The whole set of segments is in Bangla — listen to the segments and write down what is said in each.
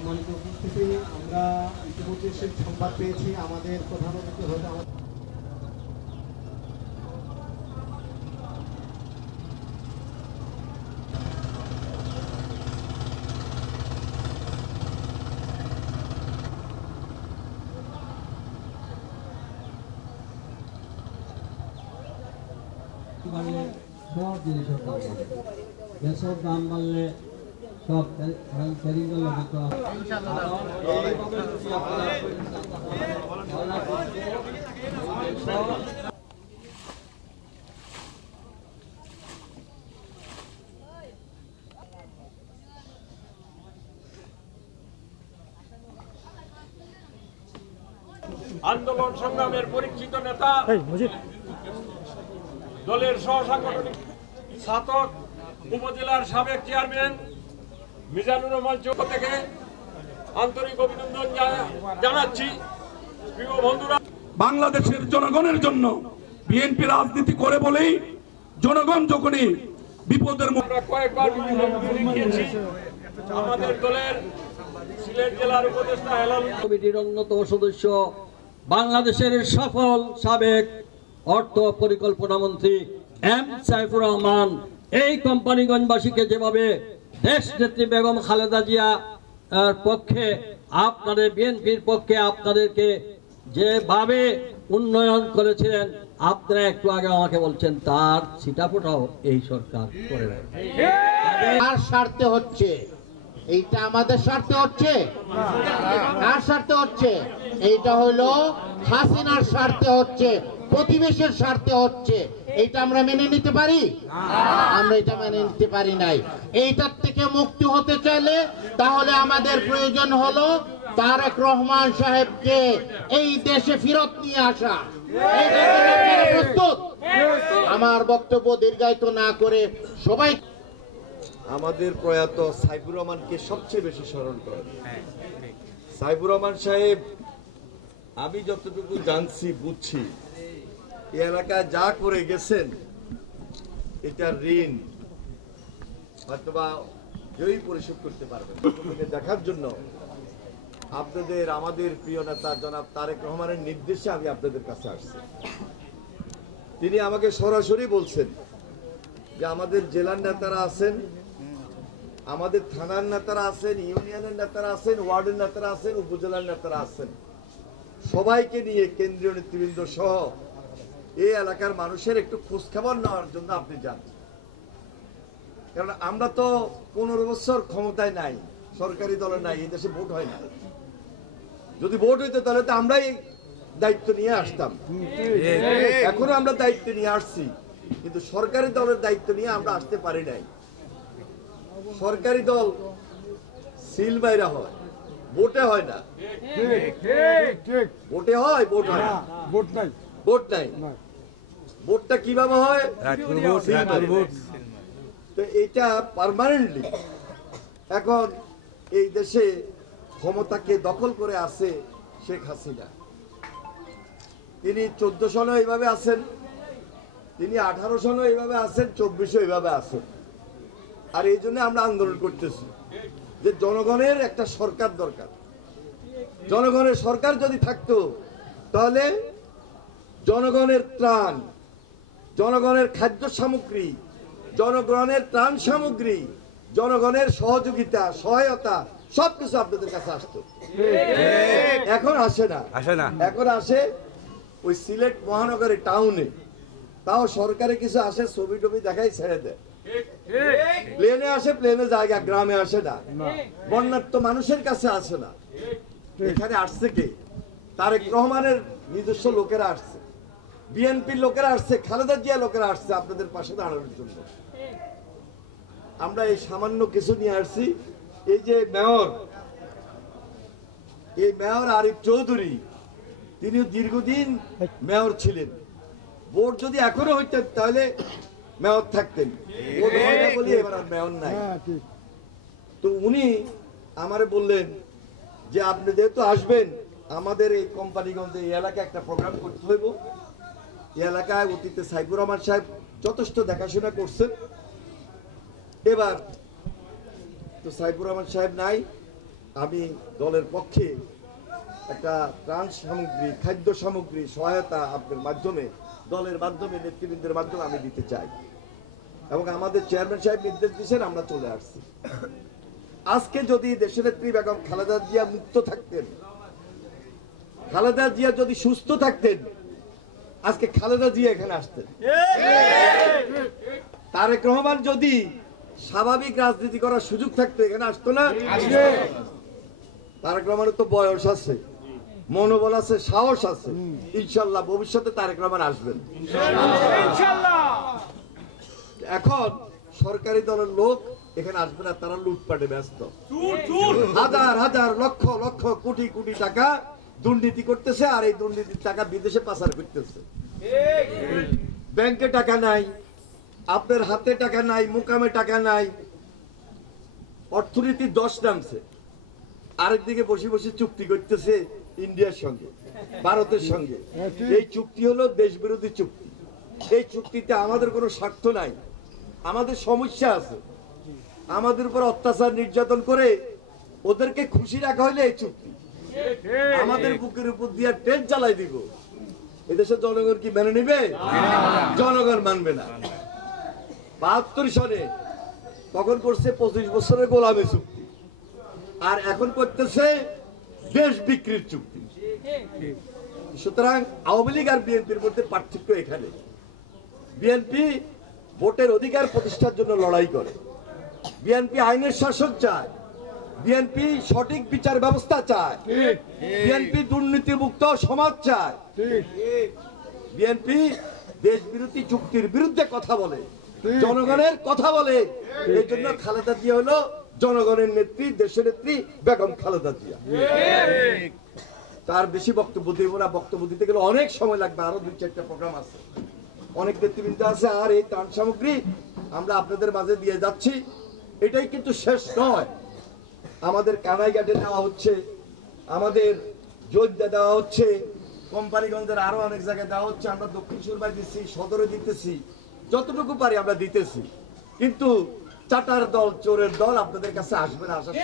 সম্মানিত উপস্থিতি, আমরা ইতিমধ্যে সংবাদ পেয়েছি আমাদের প্রধান অতিথি হয়তো সব জিনিসের দাম বাড়ে, গ্যাসের দাম বাড়লে সব ক্যারিংয়ের লাগে তো আন্দোলন সংগ্রামের পরীক্ষিত নেতা, দলের সহসাংগঠনিক ছাতক উপজেলার সাবেক চেয়ারম্যান মিজানুর রহমান চৌক থেকে আন্তরিক অভিনন্দন জানাচ্ছি। প্রিয় বন্ধুরা, বাংলাদেশের জনগণের জন্য বিএনপি রাজনীতি করে বলেই জনগণ যখনই বিপদের মুখে, আমরা কয়েকবার বিভিন্ন লিখিয়েছি। আমাদের দলের সিলেট জেলার উপদেষ্টা হেলাল কমিটির অন্যতম সদস্য, বাংলাদেশের সফল সাবেক অর্থ পরিকল্পনা মন্ত্রী এম সাইফুর রহমান এই কোম্পানিগঞ্জবাসীকে যেভাবে দেশ নেত্রী বেগম খালেদা জিয়া পক্ষে, আপনাদের বিএনপির পক্ষে আপনাদেরকে যেভাবে উন্নয়ন করেছিলেন, আপনারা একটু আগে আমাকে বলছেন তার ছিটাফোটাও এই সরকার করে নেয়। কার স্বার্থে হচ্ছে? এইটা আমাদের স্বার্থে হচ্ছে? কার স্বার্থে হচ্ছে? এইটা হলো হাসিনার স্বার্থে হচ্ছে, প্রতিবেশের স্বার্থে হচ্ছে। এইটা আমরা মেনে নিতে পারি? আমরা এটা মেনে নিতে পারি নাই। এইটার থেকে মুক্তি হতে চাইলে তাহলে আমাদের প্রয়োজন হলো তারেক রহমান সাহেবকে এই দেশে ফেরত নিয়ে আসা। প্রস্তুত? আমার বক্তব্য দীর্ঘায়িত না করে সবাই আমাদের প্রয়াত সাইফুর রহমানকে সবচেয়ে বেশি স্মরণ করেন। সাইফুর রহমান সাহেব, আমি যতটুকু জানছি বুঝছি, এই এলাকায় যা করে গেছেন এটা ঋণ হয়তোবা কেউই পরিশোধ করতে পারবেন। দেখার জন্য আপনাদের, আমাদের প্রিয় নেতা জনাব তারেক রহমানের নির্দেশে আমি আপনাদের কাছে আসছি। তিনি আমাকে সরাসরি বলছেন যে আমাদের জেলার নেতারা আছেন, আমাদের থানার নেতারা আছেন, ইউনিয়নের নেতারা আছেন, ওয়ার্ডের নেতারা আছেন, উপজেলার নেতারা আছেন, সবাইকে নিয়ে কেন্দ্রীয় নেতৃবৃন্দ সহ এই এলাকার মানুষের একটু খোঁজ খবর নেওয়ার জন্য আপনি যান। কারণ আমরা তো 15 বছর ক্ষমতায় নাই, সরকারি দলে নাই, এই দেশে ভোট হয় না। যদি ভোট হইতো তাহলে তো আমরাই দায়িত্ব নিয়ে আসতাম। এখনো আমরা দায়িত্ব নিয়ে আসছি, কিন্তু সরকারি দলের দায়িত্ব নিয়ে আমরা আসতে পারি নাই। সরকারি দল সিল বাইরা হয়, ভোটে হয় না। ভোটে হয়, ভোট হয় না। ভোট নাই। ভোটটা কিভাবে হয়? তো এটা পার্মানেন্টলি এখন এই দেশে ক্ষমতাকে দখল করে আছে শেখ হাসিনা। তিনি 14 সনে এইভাবে আছেন, তিনি 18 সনে এইভাবে আছেন, 24 এইভাবে আছেন। আর এই জন্য আমরা আন্দোলন করতেছি যে জনগণের একটা সরকার দরকার। জনগণের সরকার যদি থাকতো তাহলে জনগণের ত্রাণ, জনগণের খাদ্য সামগ্রী, জনগণের ত্রাণ সামগ্রী, জনগণের সহযোগিতা, সহায়তা সবকিছু আপনাদের কাছে আসতো। এখন আসে না। এখন আসে ওই সিলেট মহানগরে টাউনে, তাও সরকারে কিছু আসে, ছবি টবি দেখাই ছেড়ে দেয়। প্লেনে আসে, প্লেনে জায়গা, গ্রামে আসে না। বন্যার্ত মানুষের কাছে আসে না। এখানে আসছে কে? তারেক রহমানের নিজস্ব লোকেরা আসছে, বিএনপির লোকেরা আসছে, খালেদা জিয়া লোকেরা আসছে আপনাদের পাশে দাঁড়ানোর জন্য। আমরা এই সামান্য কিছু নিয়ে আসছি। এই যে মেয়র, এই মেয়র আরিফ চৌধুরী, তিনি দীর্ঘদিন মেয়র ছিলেন। ভোট যদি এখনো হইতেন তাহলে মেয়র থাকতেন, ভোট হয় না বলে এবার আর মেয়র নাই। তো উনি আমারে বললেন যে আপনি যেহেতু আসবেন, আমাদের এই কোম্পানিগঞ্জে এই এলাকায় একটা প্রোগ্রাম করতে হইব। এই এলাকায় অতীতে সাইফুর রহমান সাহেব যথেষ্ট দেখাশোনা করছেন। এবার তো সাইফুর রহমান সাহেব নাই, আমি দলের পক্ষে একটা ত্রাণ সামগ্রী, খাদ্য সামগ্রী সহায়তা আপনার মাধ্যমে, দলের মাধ্যমে, নেতৃবৃন্দের মাধ্যমে আমি দিতে চাই এবং আমাদের চেয়ারম্যান সাহেব নির্দেশ দিয়েছেন, আমরা চলে আসছি। আজকে যদি দেশনেত্রী বেগম খালেদা জিয়া মুক্ত থাকতেন, খালেদা জিয়া যদি সুস্থ থাকতেন, আজকে খালেদা জিয়া এখানে আসতেন। তারেক রহমান যদি স্বাভাবিক রাজনীতি করার সুযোগ থাকতো, এখানে আসতো না? তারেক রহমানের তো বয়স আছে, মনোবল আছে, সাহস আছে, ইনশাল্লাহ ভবিষ্যতে তারেক রহমান আসবেন। এখন সরকারি দলের লোক এখানে আসবে না, তারা লুটপাটে ব্যস্ত। হাজার হাজার লক্ষ লক্ষ কোটি কোটি টাকা দুর্নীতি করতেছে, আর এই দুর্নীতির টাকা বিদেশে পাচার করতেছে। ব্যাংকে টাকা নাই, আপনার হাতে টাকা নাই, মুকামে টাকা নাই, অর্থনীতি দশ নামছে। আরেকদিকে বসে বসে চুক্তি করতেছে ইন্ডিয়ার সঙ্গে, ভারতের সঙ্গে। এই চুক্তি হলো দেশ বিরোধী চুক্তি। এই চুক্তিতে আমাদের কোনো স্বার্থ নাই, আমাদের সমস্যা আছে। আমাদের উপর অত্যাচার নির্যাতন করে ওদেরকে খুশি রাখা হইলে এই চুক্তি। আমাদের বুকের উপর দিয়ে ট্রেন চালাই দিব, এদেশের জনগণ কি মেনে নিবে? জনগণ মানবে না। ৭২ সনে তখন করছে 25 বছরের গোলামি চুক্তি, আর এখন করতেছে দেশ বিক্রির চুক্তি। সুতরাং আওয়ামী লীগ আর বিএনপির মধ্যে পার্থক্য এখানে। বিএনপি ভোটের অধিকার প্রতিষ্ঠার জন্য লড়াই করে, বিএনপি আইনের শাসন চায়, বিএনপি সঠিক বিচার ব্যবস্থা চায়, বিএনপি দুর্নীতিমুক্ত সমাজ চায়, বিএনপি দেশ বিরোধী চুক্তির বিরুদ্ধে কথা বলে, জনগণের কথা বলে। এই জন্য খালেদা জিয়া হলো জনগণের নেত্রী, দেশের নেত্রী বেগম খালেদা জিয়া। তার বেশি বক্তব্য দেব না, বক্তব্য দিতে গেলে অনেক সময় লাগবে, আরো ২-৪টা প্রোগ্রাম আছে, অনেক নেতৃবৃন্দ আছে। আর এই ত্রাণ সামগ্রী আমরা আপনাদের মাঝে দিয়ে যাচ্ছি, এটাই কিন্তু শেষ নয়। আমাদের কানাইঘাটে দেওয়া হচ্ছে, আমাদের জোরদা দেওয়া হচ্ছে, কোম্পানিগঞ্জের আরো অনেক জায়গায় দেওয়া হচ্ছে। আমরা দক্ষিণ সুরবাই দিচ্ছি, সদরে দিতেছি, যতটুকু পারি আমরা দিতেছি। কিন্তু চাটার দল, চোরের দল আপনাদের কাছে আসবে না, আসার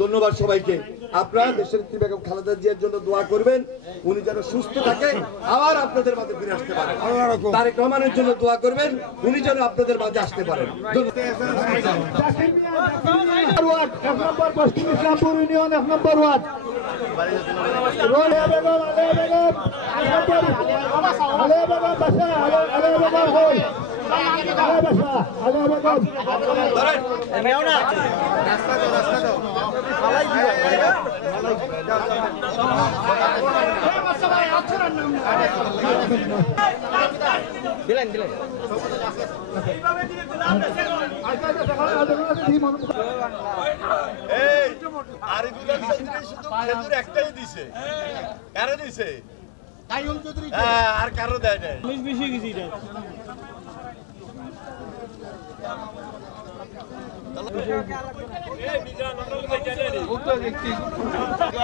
ধন্যবাদ সবাইকে। আপনারা দেশের নেত্রী বেগম খালেদা জিয়ার জন্য দোয়া করবেন, উনি যেন সুস্থ থাকে, আবার আপনাদের মাঝে ফিরে আসতে পারেন। তারেক রহমানের জন্য দোয়া করবেন, উনি যেন আপনাদের মাঝে আসতে পারেন। পশ্চিম ইসলামপুর ইউনিয়ন ১ নম্বর ওয়ার্ড। একটাই দিছে, কারো দিছে আর কারো দেয় নাই।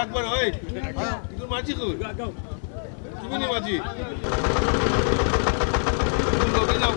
একবার হয় মাঝি তুমি মাঝি যাও